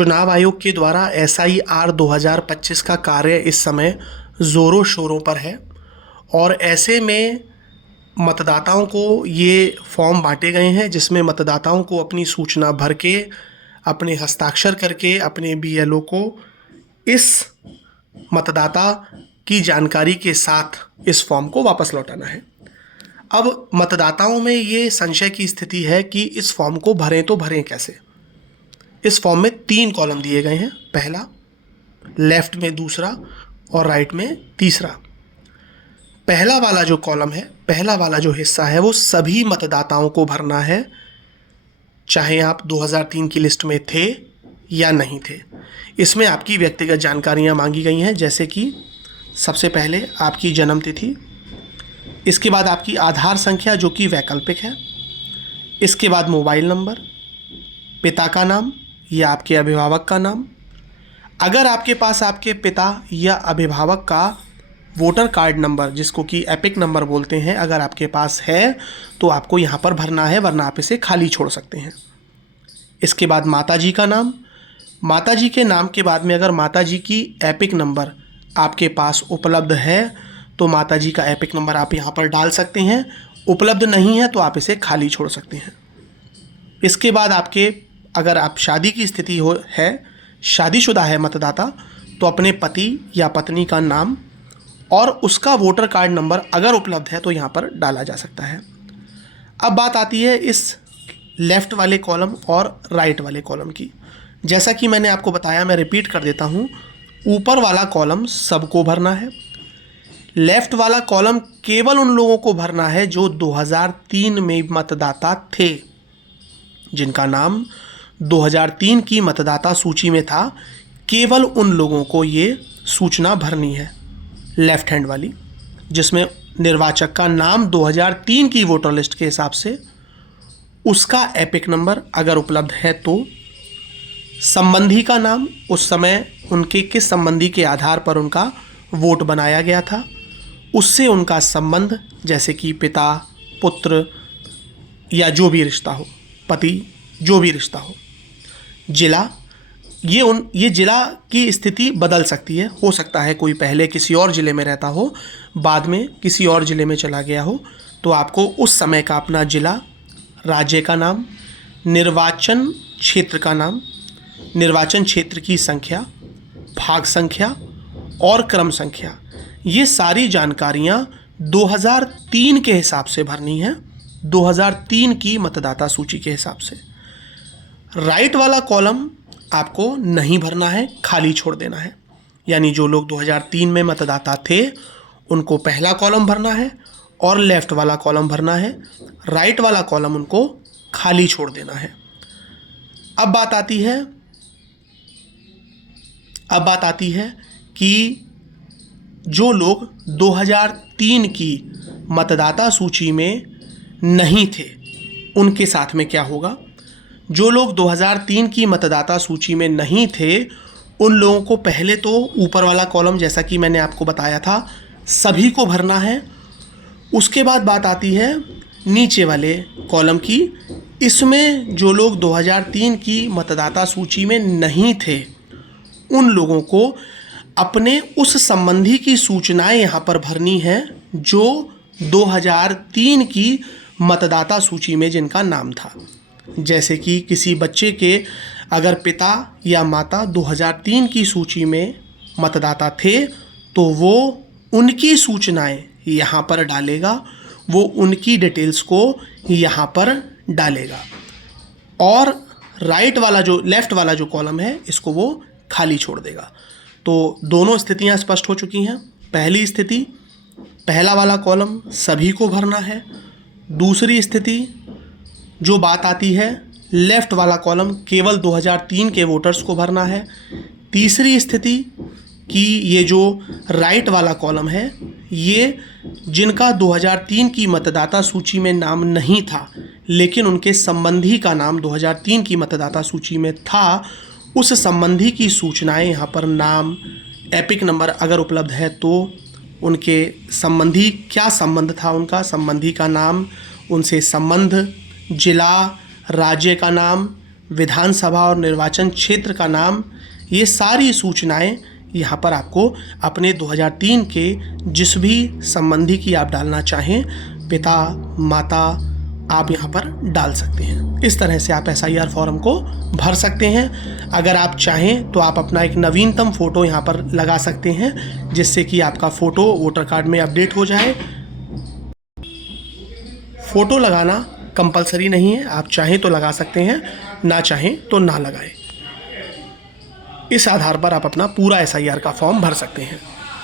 चुनाव आयोग के द्वारा SIR 2025 का कार्य इस समय ज़ोरों शोरों पर है और ऐसे में मतदाताओं को ये फॉर्म बांटे गए हैं जिसमें मतदाताओं को अपनी सूचना भर के अपने हस्ताक्षर करके अपने BLO को इस मतदाता की जानकारी के साथ इस फॉर्म को वापस लौटाना है। अब मतदाताओं में ये संशय की स्थिति है कि इस फॉर्म को भरें तो भरें कैसे। इस फॉर्म में 3 कॉलम दिए गए हैं, पहला, लेफ्ट में दूसरा और राइट में तीसरा। पहला वाला जो कॉलम है, पहला वाला जो हिस्सा है वो सभी मतदाताओं को भरना है, चाहे आप 2003 की लिस्ट में थे या नहीं थे। इसमें आपकी व्यक्तिगत जानकारियां मांगी गई हैं, जैसे कि सबसे पहले आपकी जन्म तिथि, इसके बाद आपकी आधार संख्या जो कि वैकल्पिक है, इसके बाद मोबाइल नंबर, पिता का नाम या आपके अभिभावक का नाम। अगर आपके पास आपके पिता या अभिभावक का वोटर कार्ड नंबर, जिसको कि एपिक नंबर बोलते हैं, अगर आपके पास है तो आपको यहाँ पर भरना है, वरना आप इसे खाली छोड़ सकते हैं। इसके बाद माताजी का नाम, माताजी के नाम के बाद में अगर माताजी की एपिक नंबर आपके पास उपलब्ध है तो माताजी का एपिक नंबर आप यहाँ पर डाल सकते हैं, उपलब्ध नहीं है तो आप इसे खाली छोड़ सकते हैं। इसके बाद आपके, अगर आप शादी की स्थिति है, शादीशुदा है मतदाता, तो अपने पति या पत्नी का नाम और उसका वोटर कार्ड नंबर अगर उपलब्ध है तो यहाँ पर डाला जा सकता है। अब बात आती है इस लेफ़्ट वाले कॉलम और राइट वाले कॉलम की। जैसा कि मैंने आपको बताया, मैं रिपीट कर देता हूँ, ऊपर वाला कॉलम सबको भरना है, लेफ़्ट वाला कॉलम केवल उन लोगों को भरना है जो 2003 में मतदाता थे, जिनका नाम 2003 की मतदाता सूची में था। केवल उन लोगों को ये सूचना भरनी है, लेफ्ट हैंड वाली, जिसमें निर्वाचक का नाम 2003 की वोटर लिस्ट के हिसाब से, उसका एपिक नंबर अगर उपलब्ध है तो, संबंधी का नाम, उस समय उनके किस संबंधी के आधार पर उनका वोट बनाया गया था, उससे उनका संबंध, जैसे कि पिता, पुत्र या जो भी रिश्ता हो, पति, जो भी रिश्ता हो। जिला, ये जिला की स्थिति बदल सकती है, हो सकता है कोई पहले किसी और ज़िले में रहता हो, बाद में किसी और ज़िले में चला गया हो, तो आपको उस समय का अपना ज़िला, राज्य का नाम, निर्वाचन क्षेत्र का नाम, निर्वाचन क्षेत्र की संख्या, भाग संख्या और क्रम संख्या, ये सारी जानकारियाँ 2003 के हिसाब से भरनी है, 2003 की मतदाता सूची के हिसाब से। राइट वाला कॉलम आपको नहीं भरना है, खाली छोड़ देना है। यानी जो लोग 2003 में मतदाता थे उनको पहला कॉलम भरना है और लेफ़्ट वाला कॉलम भरना है, राइट वाला कॉलम उनको खाली छोड़ देना है। अब बात आती है कि जो लोग 2003 की मतदाता सूची में नहीं थे उनके साथ में क्या होगा। जो लोग 2003 की मतदाता सूची में नहीं थे उन लोगों को पहले तो ऊपर वाला कॉलम, जैसा कि मैंने आपको बताया था, सभी को भरना है। उसके बाद बात आती है नीचे वाले कॉलम की। इसमें जो लोग 2003 की मतदाता सूची में नहीं थे उन लोगों को अपने उस संबंधी की सूचनाएं यहाँ पर भरनी है जो 2003 की मतदाता सूची में जिनका नाम था। जैसे कि किसी बच्चे के अगर पिता या माता 2003 की सूची में मतदाता थे तो वो उनकी सूचनाएं यहाँ पर डालेगा, वो उनकी डिटेल्स को यहाँ पर डालेगा। और राइट वाला जो, लेफ़्ट वाला जो कॉलम है, इसको वो खाली छोड़ देगा। तो दोनों स्थितियाँ स्पष्ट हो चुकी हैं। पहली स्थिति, पहला वाला कॉलम सभी को भरना है। दूसरी स्थिति जो बात आती है, लेफ़्ट वाला कॉलम केवल 2003 के वोटर्स को भरना है। तीसरी स्थिति कि ये जो राइट वाला कॉलम है, ये जिनका 2003 की मतदाता सूची में नाम नहीं था लेकिन उनके संबंधी का नाम 2003 की मतदाता सूची में था, उस संबंधी की सूचनाएं यहाँ पर, नाम, एपिक नंबर अगर उपलब्ध है तो उनके संबंधी, क्या संबंध था उनका, संबंधी का नाम, उनसे संबंध, जिला, राज्य का नाम, विधानसभा और निर्वाचन क्षेत्र का नाम, ये सारी सूचनाएं यहाँ पर आपको अपने 2003 के जिस भी संबंधी की आप डालना चाहें, पिता, माता, आप यहाँ पर डाल सकते हैं। इस तरह से आप SIR फॉर्म को भर सकते हैं। अगर आप चाहें तो आप अपना एक नवीनतम फ़ोटो यहाँ पर लगा सकते हैं, जिससे कि आपका फ़ोटो वोटर कार्ड में अपडेट हो जाए। फ़ोटो लगाना कंपलसरी नहीं है, आप चाहें तो लगा सकते हैं, ना चाहें तो ना लगाएं। इस आधार पर आप अपना पूरा SIR का फॉर्म भर सकते हैं।